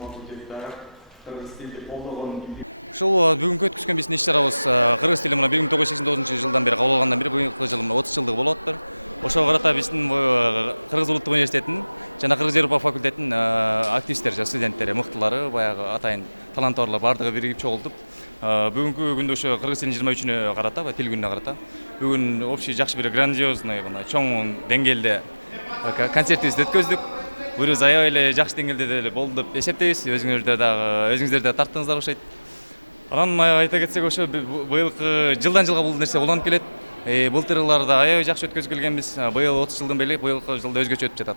факультеттері қырғыз тілді қолдаған. Ушул бүгүнкү өткүзгөн биздин иш-чарабыз кыргыз тили мына 1989 жылдан бери кабыл алгандан бери быйылкы жыл 30 жылдыгы болуп атыптыр. Ошого карата биздин Кыргыз улуттук университетинин жана Кыргыз Европа факультетинин активисттери, студенттери, мыктылары, баягы атайын таланттарлар бардыгы биригип чогултуп, бүгүнкү күндө ошо Кыргыз тилинин 23-үнө карата, тил күнүнө карата бүгүн общий жакшы бир грандиозный, чоң деңгээлде концертибизди өткөздүк. Бирөөбүз аябай эле жакшы деңгээлде деле болду деп эсептейбиз. Өзүңүздөр дагы тарттыңыздар окшойт. Анан айта кетсек, ошо быйылкы жылдан жылга бул нерсе уланып келет. Былтыр жылдарда аябай жакшы өткөзүп келгенбиз. Быйыл 30 жылдан бери быйылкы жылда өзгөчө өтүп жатат.